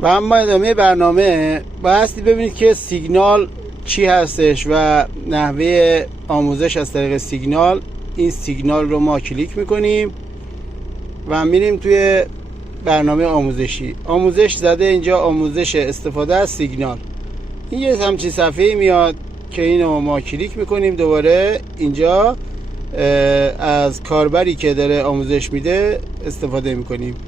و اما ادامه برنامه بایستی ببینید که سیگنال چی هستش و نحوه آموزش از طریق سیگنال. این سیگنال رو ما کلیک میکنیم و میریم توی برنامه آموزشی. آموزش زده اینجا، آموزش استفاده از سیگنال. این یه همچین صفحه میاد که اینو ما کلیک میکنیم. دوباره اینجا از کاربری که داره آموزش میده استفاده میکنیم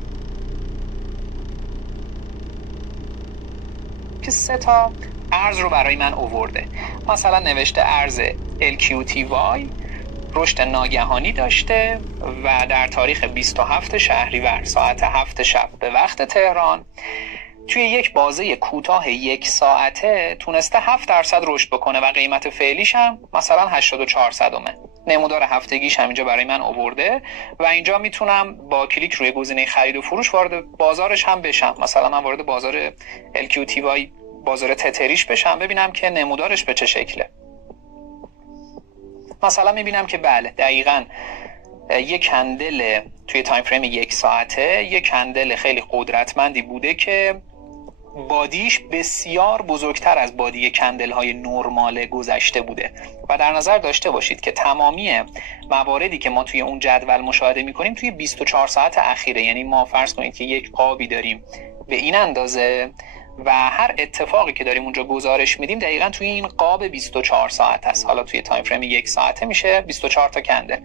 که 3 تا ارز رو برای من آورده. مثلا نوشته ارز LQTY رشد ناگهانی داشته و در تاریخ 27 شهریور ساعت 7 شب به وقت تهران توی یک بازه کوتاه 1 ساعته تونسته 7% رشد بکنه و قیمت فعلیش هم مثلا 84 صدمه. نمودار هفتگیش هم اینجا برای من آورده و اینجا میتونم با کلیک روی گزینه خرید و فروش وارد بازارش هم بشم. مثلا من وارد بازار LQTY بازار تتریش بشم، ببینم که نمودارش به چه شکله. مثلا میبینم که بله دقیقاً یک کندل توی تایم فریم 1 ساعته یک کندل خیلی قدرتمندی بوده که بادیش بسیار بزرگتر از بادی کندل های نرمال گذشته بوده و در نظر داشته باشید که تمامی مواردی که ما توی اون جدول مشاهده میکنیم توی 24 ساعت اخیره. یعنی ما فرض کنید که یک قابی داریم به این اندازه و هر اتفاقی که داریم اونجا گزارش میدیم دقیقاً توی این قاب 24 ساعت است. حالا توی تایم فریم 1 ساعته میشه 24 تا کندل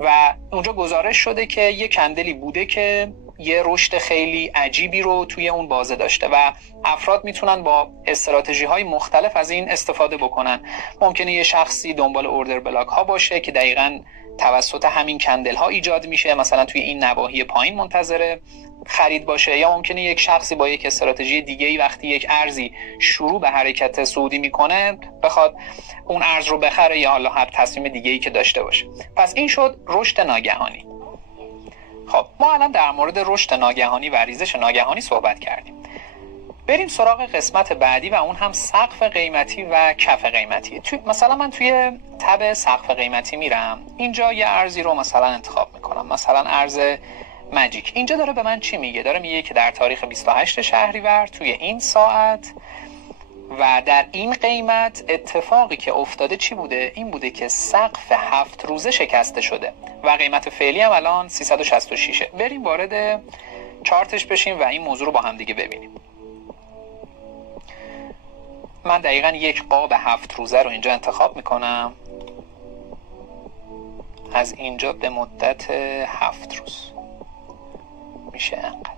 و اونجا گزارش شده که یک کندلی بوده که یه رشد خیلی عجیبی رو توی اون بازه داشته و افراد میتونن با استراتژی های مختلف از این استفاده بکنن. ممکنه یه شخصی دنبال اوردر بلاک ها باشه که دقیقاً توسط همین کندل ها ایجاد میشه، مثلا توی این نواحی پایین منتظر خرید باشه، یا ممکنه یک شخصی با یک استراتژی دیگه‌ای وقتی یک ارزی شروع به حرکت صعودی میکنه بخواد اون ارز رو بخره یا حالا هر تصمیم دیگه‌ای که داشته باشه. پس این شد رشد ناگهانی. خب ما الان در مورد رشد ناگهانی و ریزش ناگهانی صحبت کردیم. بریم سراغ قسمت بعدی و اون هم سقف قیمتی و کف قیمتی. مثلا من توی تب سقف قیمتی میرم، اینجا یه ارزی رو مثلا انتخاب میکنم، مثلا ارز ماجیک. اینجا داره به من چی میگه؟ داره میگه که در تاریخ 28 شهریور توی این ساعت و در این قیمت اتفاقی که افتاده چی بوده؟ این بوده که سقف 7 روزه شکسته شده و قیمت فعلی هم الان 366. بریم وارد چارتش بشیم و این موضوع رو با هم دیگه ببینیم. من دقیقاً یک قاب 7 روزه رو اینجا انتخاب میکنم، از اینجا به مدت 7 روز میشه انقدر.